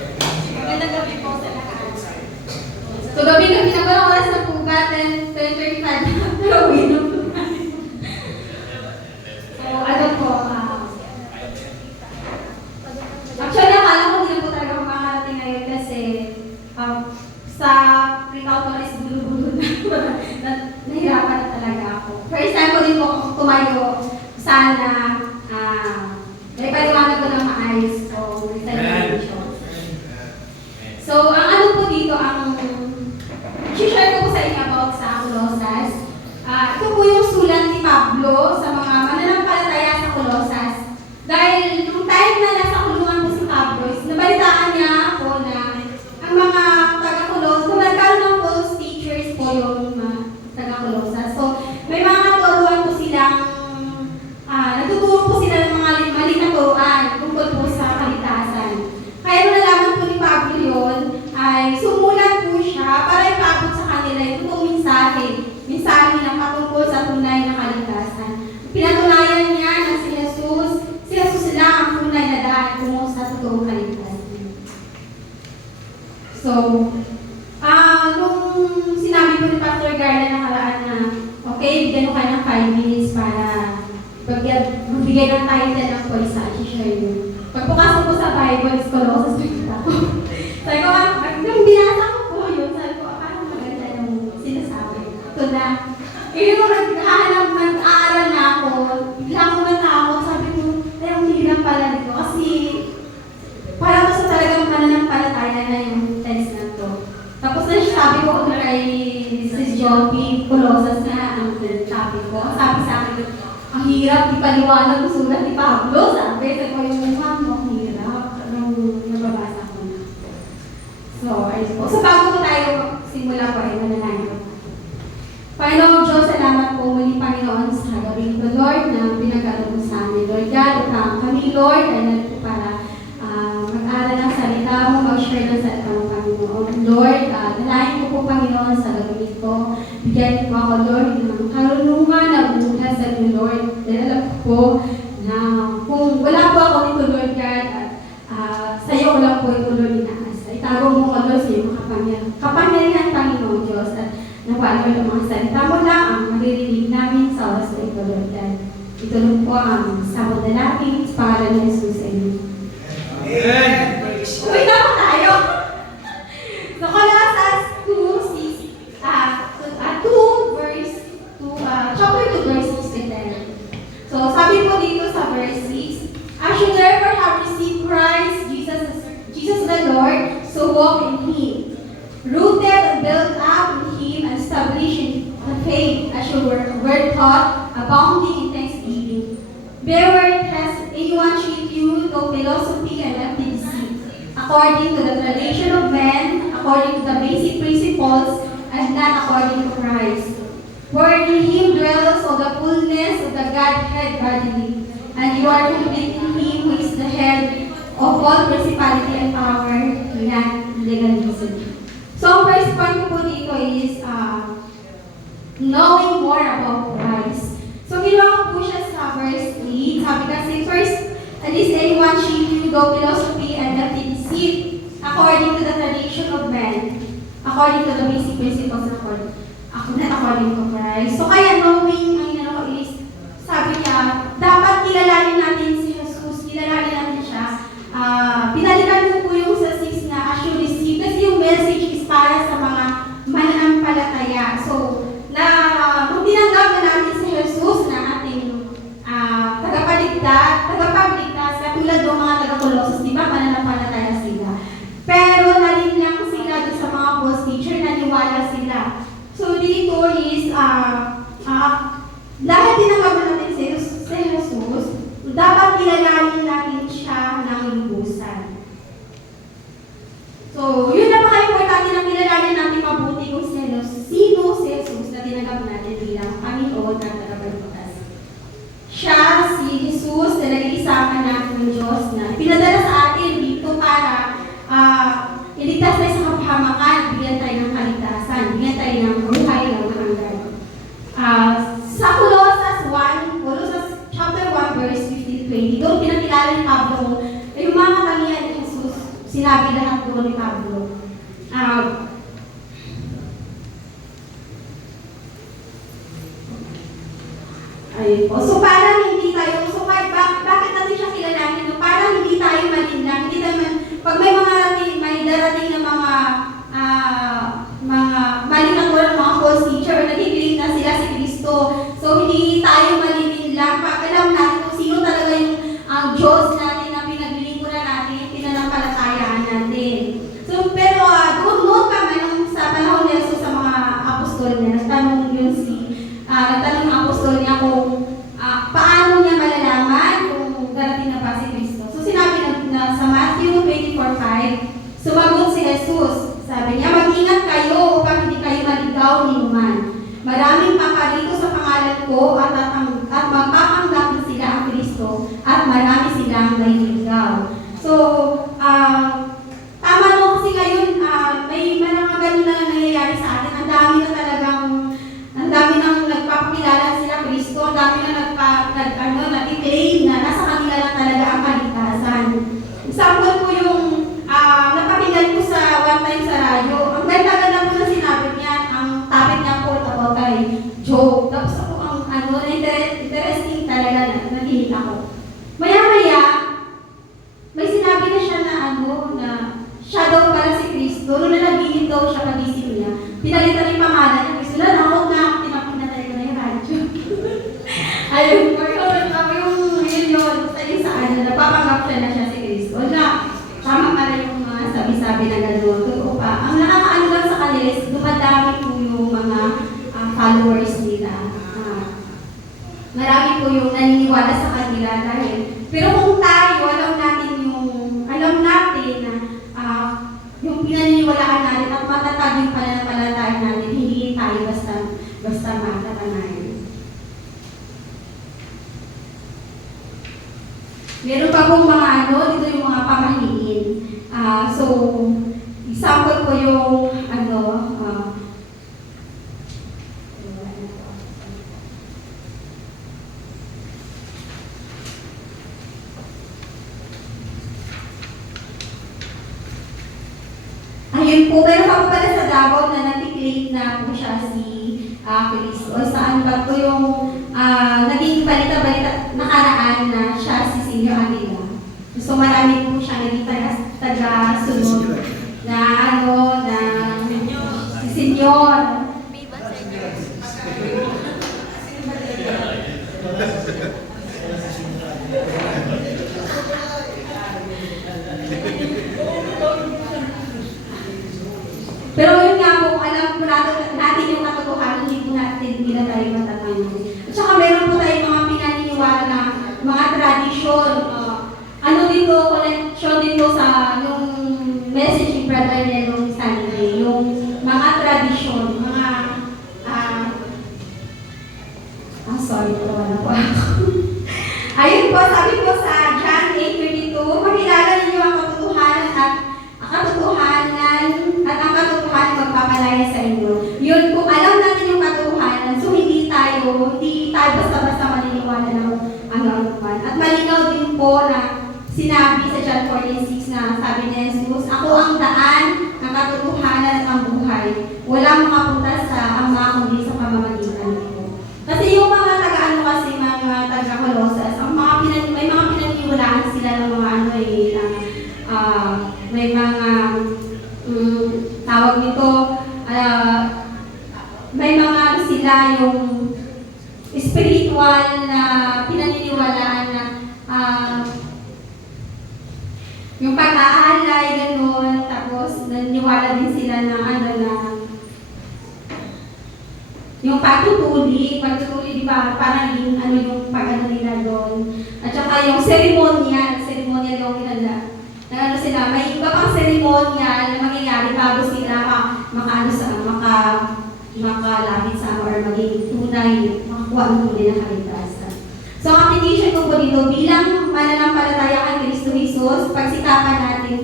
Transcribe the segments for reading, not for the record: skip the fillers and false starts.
Magandang gabi po sa lahat. So, gabi-gabi na ba ang oras na puga? 10:35 na. Pero uwi na po. So, ano po, actually, akala ko hindi na po talaga makakarating ngayon kasi sa pre-count ko is bulu-bulu na nahirapan na talaga ako. First time ko din po tumayo, sana may paliwanag ko ng maayos ko with celebration. So, ang ano po dito, ang share ko po sa inyo about sa Colosas. Ito po yung sulat ni Pablo sa mga mananampalataya sa Colosas. Dahil nung time na nasa kulungan po si Pablo, nabalitaan niya ako na ang mga taga-Colosas, nagkaroon ng false teachers po yung taga-Colosas. So, may mga naturuan po silang, natuturo po sila ng mga maling na turuan tungkol po sa kaligtasan. Kaya nung nalaman po ni Pablo yun, ay sumulat po siya para ipabot sa kanila yung totoong mensahe na patungkol sa tunay na kaligtasan. Pinatunayan niya na si Jesus lang ang tunay na daan tungo sa totoong kaligtasan. So, nung sinabi po ni Pastor Garland nakaraan na, okay, bigyan mo kayo ng 5 minutes para magbigay ng title ng poisa, i-share nyo. Pagpukasan ko sa Bible, is Colossus, nakita ko. Sabi ko, nung binasa ko po yun, sabi ko, parang maganda yung sinasabi. Ito na, yung naghahanap, nag-aaral na ako, bigla ko natakot, sabi ko, ay, ang hirap pala nito. Kasi, parang ko sa talagang mananampalataya na yung text na to. Tapos na sabi ko kay Mrs. Joby, Colossus na ang topic ko. Sabi sa akin, ang hirap, ipaliwanag ng sulat ni Pablo. Sabi ko yung mukha mo, ang hirap. Nung nababasa ko na. So, ayun po. So, bago po tayo simula po ay mananayin. Panginoon Diyos, salamat po muli Panginoon sa gabing ito, Lord, na pinagkaroon mo sa amin. Lord God, upang kami, Lord, ay nalito para mag-aral ng salita mo, mag-share ng salita mo, Panginoon. Lord, dalahin ko po, Panginoon, sa gabing ito. Bigyan mo ako, Lord, ng karunungan na bukas sa inyo, Lord. Dahil alam ko po na kung wala po ako nito, Lord God, sa iyo ko lang po ito, Lord, inaasa. Itago mo ko, Lord, sa iyo kapangyarihan, Panginoon Diyos, at nawa, Lord, ang mga salita mo lang ang maririnig namin sa oras na ito, Lord God. Ito lang po ang samod na natin sa pangalan ni Jesus. Amen. Amen. Uy, naman tayo! So, Colossus 2:6 So, sabi po dito sa verse 6, as you therefore have received Christ, Jesus the Lord, so walk in Him, rooted and built up in Him, and established in the faith as you were taught, abounding in thanksgiving. Beware lest anyone cheat you through philosophy and empty deceit, according to the tradition of men, according to the basic principles, and not according to Christ. For in Him dwells all the fullness of the Godhead bodily, and you are complete in Him who is the head of all principality and power, not legalism. So, ang first point ko po dito is knowing more about Christ. So, ginawa ko po siya sa verse 8. Sabi kasi, first, at least anyone cheat you, though philosophy and empty deceit, according to the tradition of men, according to the basic principles not according to Christ. So, kaya knowing, ang inano ko is, sabi niya, dapat kilalanin natin si Jesus, kilalanin natin siya. Pinalikan ko po yung sa 6 na as you receive, kasi yung message is para sa mga mananampalataya. So, kung tinanggap na natin si Jesus na ating tagapagligtas, katulad ng mga taga-Colossus, di ba, mananampalataya sila. Pero narin lang sila doon sa mga false teacher, naniwala sila. So, dito is, dahil tinanggap na natin si Jesus, dapat kilalanin natin siya ng lubusan. So, yun napaka-importante na kilalanin natin mabuti kung sino si Jesus na tinanggap natin bilang Panginoon at tagapagligtas. Siya, si Jesus, na nag-iisama natin ng Diyos na pinadala sa atin dito para iligtas tayo sa kapahamakan, bigyan tayo ng kaligtasan, bigyan tayo ng buhay ng hanggan. Sa Colossus chapter 1, verse 15-20, doon pinakilala ni Pablo yung mga katangian ni Jesus. sinabi lahat doon ni Pablo. Ayun po. So parang hindi tayo, bakit natin siya kilalanin? No? Parang hindi tayo malinlang, hindi naman, pag may darating na mga malinang mga false teacher, nag-i-claim na sila si Kristo. So hindi tayo malinlang, pag alam natin kung sino talaga yung Diyos natin na pinaglilingkuran natin, pinanampalatayaan natin. So pero noon pa man sa panahon ni Jesus sa mga apostol niya, nagtanong ng apostol niya kung paano niya malalaman kung darating na ba si Kristo. So sinabi na sa Matthew 24:5, sumagot si Jesus. Sabi niya, mag-ingat kayo upang hindi kayo maligaw ni Numan. Maraming paparito sa pangalan ko at magpapanggap na sila ang Kristo at marami silang maliligaw. So, tama no kasi ngayon, may mga ganun na nangyayari sa atin. Ang dami nang nagpapakilala sila Kristo, ang dami na nag-claim na nasa kanila na talaga ang kaligtasan. Example po yung napakinggan ko sa one time sa radyo. Ang ganda-ganda po na sinabi niya, ang topic niya po about kay Job. Tapos ako interesting talaga na nakinig ako. Maya-maya, may sinabi na siya na na siya daw pala si Kristo. Noon na nagingin daw siya pagising niya, pinalitan yung pangalan niya. Kristo na nakot na pinapinatay ko na yung radyo. Ayun, yun, sa ano, napapanggap siya na siya si Kristo. Na, tama pa rin yung mga sabi-sabi na gano'n. Totoo pa. Ang nakakaano lang sa kanila is dumadami po yung mga followers nila. Marami po yung naniniwala sa kanila dahil. Pero kung tayo, alam natin na yung pinaniniwalaan natin at matatag yung pananampalataya natin, hindi tayo basta matatanayan. Meron pa pong mga dito yung mga pamahiin. So, example ko yung ayun po, meron pa po pala sa Davao na nag-claim na po siya si Kristo. Saan ba po yung naging balita-balita nakaraan na siya si Senyor Aguila. So marami po siya naging taga-sunod na si Senyor. Pero yun nga po, alam po natin yung katotohanan, hindi na tayo matatayo. At saka meron po tayong mga pinaniniwala na mga tradisyon. Dito, connection dito sa yung message ni Brother Nelong Sunday, yung mga tradisyon, mga sorry po, wala po ako. Ayun po, sabi po sa John 8:32, makilala ninyo ang katotohanan at ang katotohanan magpapalaya sa inyo. Yun, kung alam natin yung katotohanan, so hindi tayo basta-basta maniniwala ng anuman. At malinaw din po na sinabi sa John 14:6 na sabi ni Jesus, ako ang daan, ang katotohanan at ang buhay. Walang makapunta sa Ama kundi sa pamamagitan ko. Kasi yung mga mga taga-Colossus, may mga pinaniniwalaan sila ng mga may mga tawag nito, may mga sila yung spiritual na pinaniniwalaan na yung pag-aalay, gano'n, tapos naniniwala din sila na yung pagtutuli, di ba, parang yung yung pag-ano nila doon. At saka yung ceremonial yung sila, may iba pang ceremonial na mangyayari bago sila makalapit sa or maging tunay, makakuha ng tunay na kaligtasan. So, ang application ko po dito, bilang mananampalataya kay Kristo Jesus, pagsikapan natin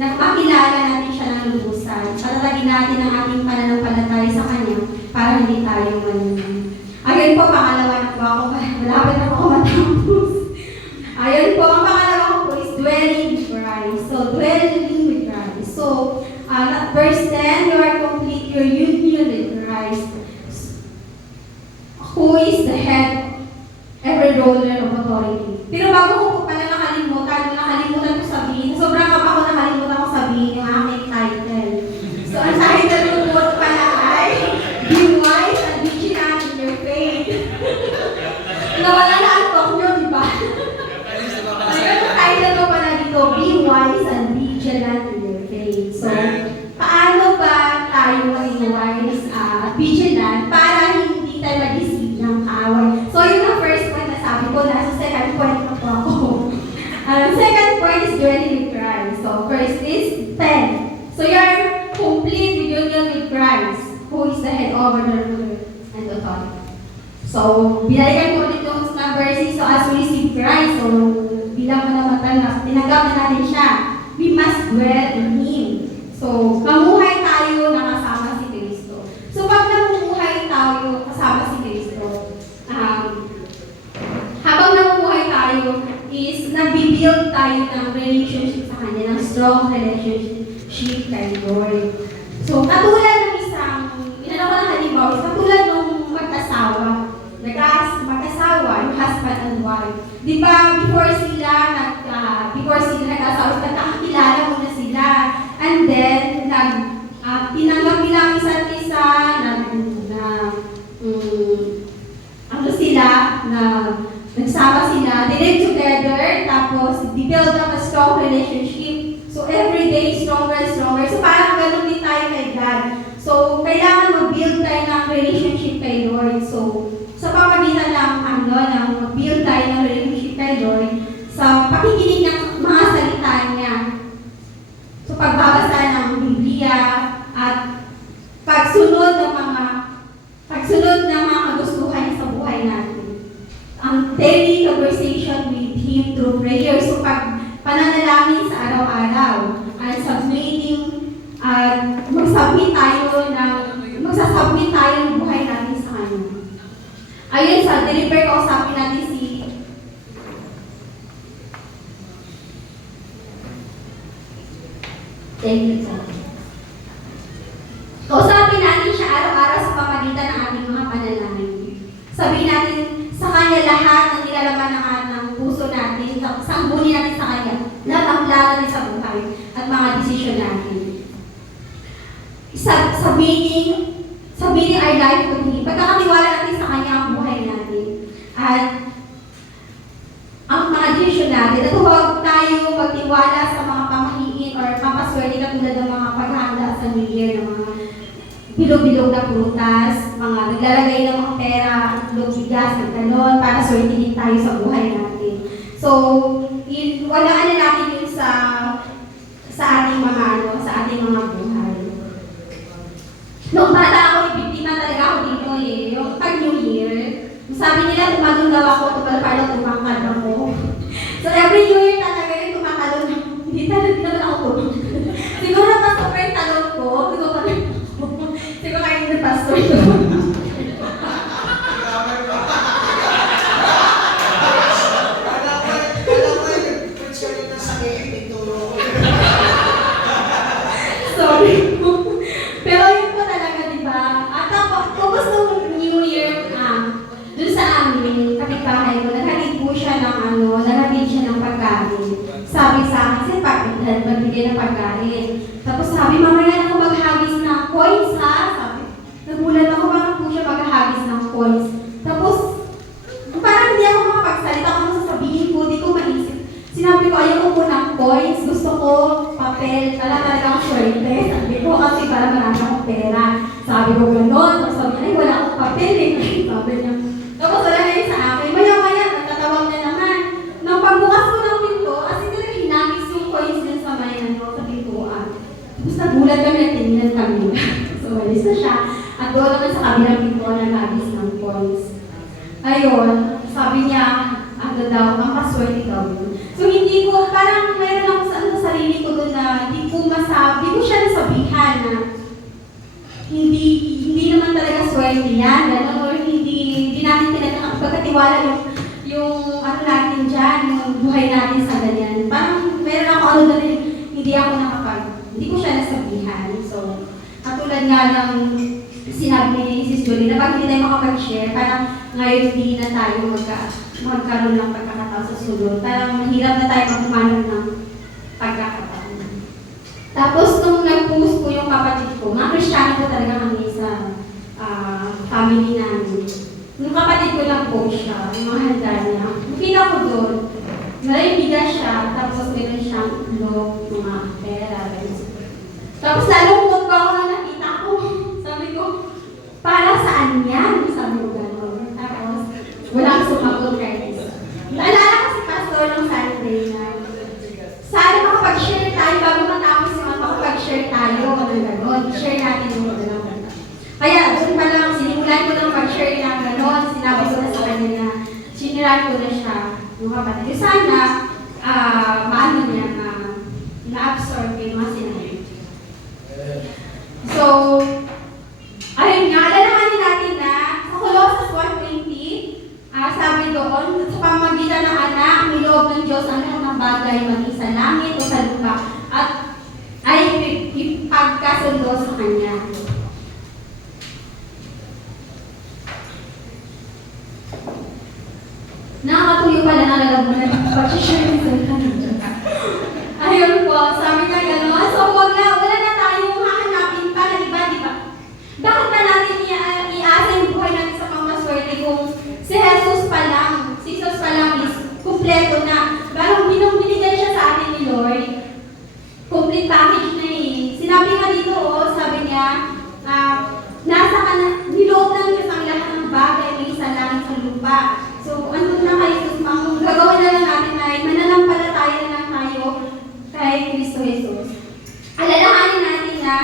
na makilala natin siya ng lubusan, patatagin natin ang ating pananampalataya sa Kanya para hindi tayo malinang. Ayun po, pangalawa na po ako, malapit na po ako matapos. Ayun po, ang pangalawa ko po is dwelling with Christ. So, dwelling with Christ. So, verse 10, you are complete your union with Christ, who is the head, every roller of authority. Pero bago ko po pala nakalimutan ko sabihin, sobrang kaba ko nakalimutan ko sabihin yung aking title. So, ang title ko po pala ay, Be Wise and Vigilant in Your Faith. Nawala na ang talk nyo, di ba? Ang title ko pala dito, Be Wise and Vigilant in Your Faith. So, paano ba tayo maging wise at vigilant para hindi tayo mag-isip ng kaaway? So, yun ang first point na sabi ko, nasa second point na po ako. Second point is journey with Christ. So, first is 10. So, you're complete with union with Christ, who is the head over the ruler and authority. So, binalikan ko ulit yung number 6. So, as we receive Christ, so, bilang manamatal na, tinanggap na natin siya, we must dwell in Him. So, mamuhay tayo na kasama si Kristo. So, pag namumuhay tayo kasama si Kristo, habang namumuhay tayo, is nabibuild tayo ng relationship sa Kanya, ng strong relationship kay Lord. So, katulad ng inanong ko ng halimbawa, katulad ng mag-asawa, yung husband and wife. Di ba, before sila nag-asawa, nagkakakilala muna sila. And then, tinanggap nila ang isa't isa, nagsama sila, they live together, tapos build up a strong relationship. So, every day, stronger and stronger. So, parang ganun din tayo kay God. So, kailangan mag-build tayo ng relationship kay Lord. So, sa pamagitan ng mag-build tayo ng relationship kay Lord, sa pakikinig ng mga salita niya, so pagbabasa ng Biblia, at pagsunod ng mga kagustuhan niya sa buhay natin. Ang daily conversation with Him through prayer. So pananalangin sa araw-araw, and magsasubmit tayo ng buhay natin sa Kanya. Ayun, sa deliver kausapin natin si David. Kausapin natin siya araw-araw sa pamagitan ng ating mga panalangin. Sabihin natin sa Kanya lahat ng nilalaman ng puso natin, sangbunin natin sa Kanya, lahat ang plano natin sa buhay at mga desisyon natin. Submitting our life to Him. Pagkakatiwala natin sa Kanya ang buhay natin. At ang mga desisyon natin, at huwag tayo magtiwala sa mga pamahiin or papaswerte katulad ng mga paghahanda sa New Year, ng mga bilog-bilog na prutas, mga naglalagay ng mga pera, itlog, bigas, gano'n, para swertihin tayo sa buhay natin. So, walaan na natin yun sa ating mga buhay. Noong bata ako, ibiktima talaga ako dito yung pag New Year, sabi nila tumalon daw ako, parang tumakad ako. So every New Year talaga yung tumatalon. Hindi naman ako tulog. Siguro na pastor yung talon ko, siguro kayo yung pastor ko. Sorry. Pero yun po talaga, di ba? At tapos nung New Year, dun sa amin, kapitbahay ko, naghatid po siya ng pagkain. Sabi sa akin, magbigay ng pagkain. Tapos sabi, mamaya na ako maghagis ng coins, ha? Sabi, nagulat ako, bakit po siya maghagis ng coins? Tapos, parang hindi ako makapagsalita kung ano sasabihin ko, di ko maisip. Sinabi ko, ayaw ko po ng coins, gusto ko papel, talagang swerte. Sabi ko, kasi para marami akong pera. Sabi ko gano'n, tapos sabi niya, ay wala akong papel eh. Sabi niya, tapos wala na yun sa akin. Maya-maya, nagtatawag na naman. Nang pagbukas ko ng pinto, as in talaga hinagis yung coins din sa sa pintuan. Tapos nagulat kami at tinignan kami. So, walis na siya. At doon naman sa kabilang pintuan nagagis ng coins. Ayun, sabi niya, daw, ang paswerte daw yun. So, hindi ko, parang meron ako sa sarili ko doon na di ko siya nasabihan na hindi naman talaga swerte yan, gano'n, or hindi natin pagkatiwala yung natin dyan, yung buhay natin sa ganyan. Parang meron ako doon, hindi ako hindi ko siya nasabihan. So, katulad nga ng sinabi ni Sis Julie, na pag hindi tayo makapag-share, parang ngayon hindi na tayo magkaroon ng pagkakataon sa sunod. Parang mahirap na tayo magpumanong ng pagkakataon. Tapos, nung nag-post ko yung kapatid ko, mga Kristiyano ko talaga kami sa family namin. Yung kapatid ko lang po siya, yung mga handa niya. Nakita ko doon, naribigan siya, tapos meron siyang log, mga pera, tapos nalungkot ko ako nang nakita ko. Sabi ko, para saan yan? Sabi ko gano'n. Tapos, walang sumagot kahit isa. Naalala ko si Pastor ng Sunday na, sana makapag-share tayo bago matapos yung makapag-share tayo ng gano'n. Share natin yung gano'n. Kaya, doon pa lang, sinimulan ko ng mag-share ng gano'n. Sinabi ko na sa kanya na, siniran ko na siya yung kapatid. Sana, maano niya na-absorb yung mga sinabi. So, ayun nga, alalahanin natin na sa Colossus 1:20, sabi doon, sa pamamagitan ng anak, ang niloob ng Diyos ang lahat ng bagay, maging sa langit o sa lupa, at ay ipagkasundo sa Kanya. Nakakatuyo pala na alam mo na pag-share sa Kanya. Ayun po, sabi nga gano'n, so wala na tayong hahanapin pa, di ba? Bakit pa natin i-asa yung buhay natin sa pangmaswerte kung si Jesus pa lang, is kumpleto na. Parang binigyan siya sa atin ni Lord, complete package na eh. Sinabi nga dito, sabi niya, niloob ng Diyos ang lahat ng bagay, may sa langit sa lupa. So, ano na kay Jesus, ang gagawin na lang natin ay mananampalataya na lang tayo kay Kristo Jesus. Alalahanin natin na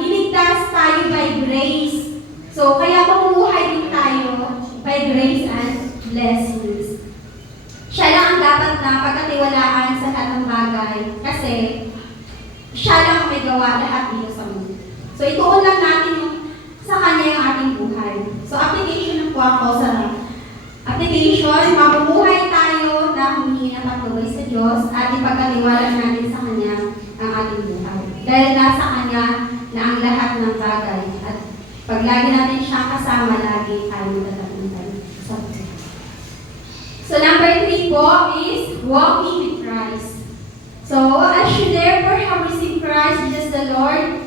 niligtas tayo by grace. So, kaya mamumuhay din tayo by grace and blessings. Siya lang ang dapat na pagkatiwalaan sa lahat ng bagay kasi siya lang ang may gawa lahat dito sa mundo. So, ituon lang natin sa Kanya yung ating buhay. So, application na po ako sa application, mamumuhay tayo na humingi ng patuloy sa Diyos at ipagkatiwala natin sa Kanya ang ating buhay. Dahil nasa Kanya na ang lahat ng bagay at pag lagi natin siyang kasama, lagi tayo matatapunan sa buhay. So number 3 po is walking with Christ. So as you therefore have received Christ, Jesus the Lord,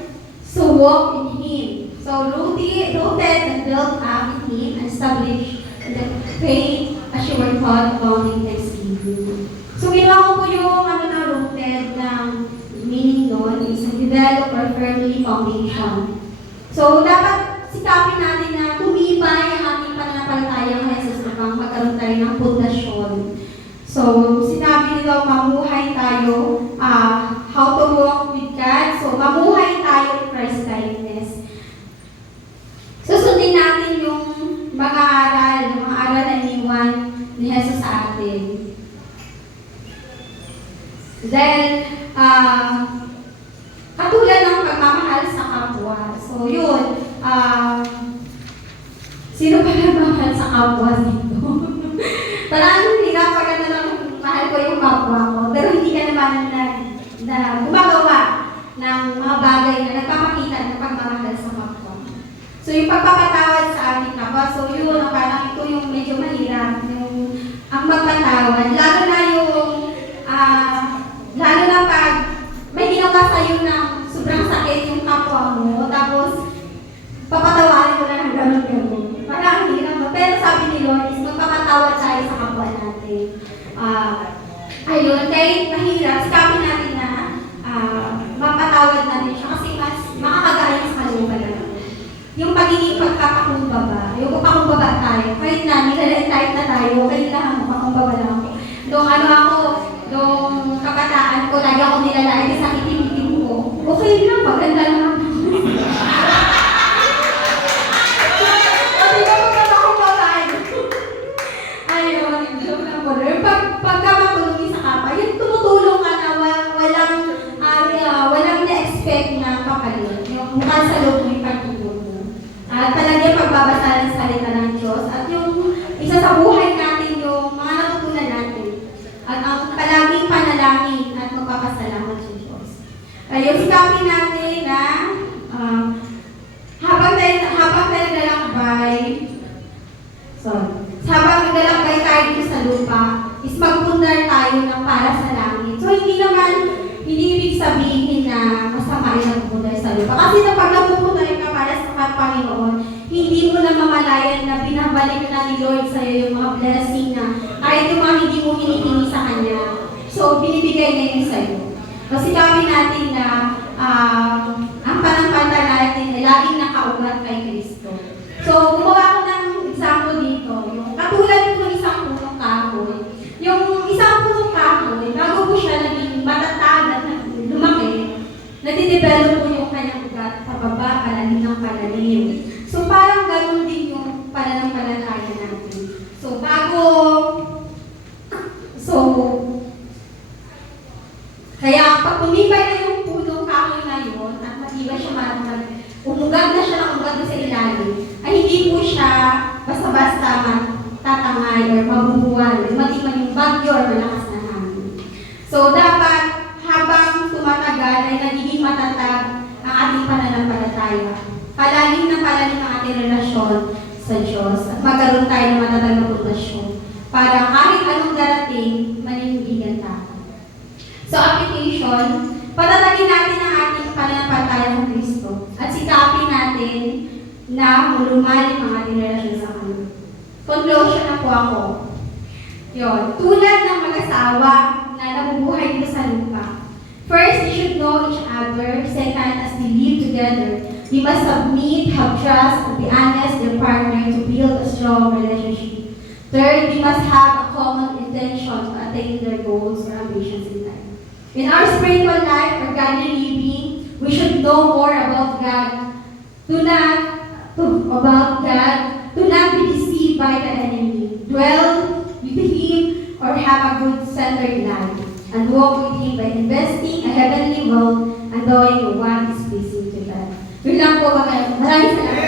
so walk in Him. So rooted and built up in Him and established the faith as you were taught about in Thanksgiving. So ginawa ko po yung rooted ng meaning doon is develop or firmly foundation. So dapat sikapin natin na tumibay ang ating pananampalataya kay Jesus upang magkaroon tayo ng pundasyon. So sinabi nila mamuhay tayo, how to walk with God. So mamuhay tayo in Christ likeness. Susundin natin yung mga aral na iniwan ni Jesus sa atin. Then, katulad ng pagmamahal sa kapwa. So, yun. Sino pa nagmamahal sa kapwa dito? Parang hirap pag lang mahal ko yung kapwa ko. Pero hindi ka naman na gumagawa ng mga bagay na nagpapakita ng pagmamahal sa kapwa. So, yung pagpapatawad sa ating kapwa. So, yun. Parang ito yung medyo mahirap. Ang magpatawad. Lalo na pag may ginawa sa'yo ng sobrang sakit yung kapwa mo, tapos papatawarin mo na ng gano'n-gano'n. Parang hirap. Pero sabi ni Lord is magpapatawad tayo sa kapwa natin. Ayun, kahit mahirap, sikapin natin na mapatawad natin siya kasi mas makakagaya sa kalungan natin. Yung pagiging pagkakakumbaba, yung pakumbaba tayo, kahit na nilalait na tayo, kailangan mo pakumbaba lang ako. Nung kabataan ko, lagi ako nilalait sa kitim-kitim ko. Okay lang, maganda lang ako. Kasi ko magkakakumbabaan. Ayun, joke lang po. Pagka matulungin sa kapwa, yung tumutulong ka na walang na-expect na kapalit. Yung mukha sa loob mo yung pagtulong mo. At palagi pagbabasa ng salita ng Diyos. At yung isa sa buhay natin, yung mga natutunan natin. At ang palaging panalangin at magpapasalamat sa Diyos. Ayun, sikapin natin na habang tayo naglalakbay, habang naglalakbay tayo dito sa lupa, is magpundar tayo ng para sa langit. So, hindi ibig sabihin na masama yung nagpundar sa lupa. Kasi pag nagpundar ka para sa Panginoon, hindi mo na mamalayan na binabalik na ni Lord sa'yo yung mga blessing na kahit yung mga hindi mo hinihingi sa Kanya. So, binibigay niya yun sa'yo. Kasi kami natin na ang pananampalataya natin ay laging nakaugat kay Kristo. So, gumawa ko ng example dito. Yung katulad po ng isang punong kahoy. Yung isang punong kahoy, bago po siya naging matatag at lumaki, nadidevelop po yung kanyang ugat sa baba, palalim ng palalim. So, parang ganun din yung pananampalataya natin. Kaya pag tumibay na yung punong kahoy na yun, at matibay siya umugat na siya ng umugat na sa ilalim, ay hindi po siya basta-basta tatangay or mabubuwan, matiman yung bagyo or malakas na hangin. So dapat habang tumatagal ay nagiging matatag ang ating pananampalataya. Palalim na palalim ang ating relasyon sa Diyos at magkaroon tayo ng matatag na pundasyon para kahit anong darating, manindigan tayo. So, application, patatagin natin ang ating pananampalataya ng Kristo at sikapin natin na lumalim ang ating relasyon sa Kanya. Conclusion na po ako. Yun. Tulad ng mag-asawa na nabubuhay dito sa lupa. First, you should know each other. Second, as they live together, you must submit, have trust, and be honest with your partner to build a strong relationship. Third, you must have a common intention to attain their goals or ambitions in life. In our spiritual life or godly living, we should know more about God. Do not be deceived by the enemy. Dwell with Him or have a good centered life, and walk with Him by investing a heavenly wealth and knowing what is pleasing to God. Yun lang po, maraming salamat.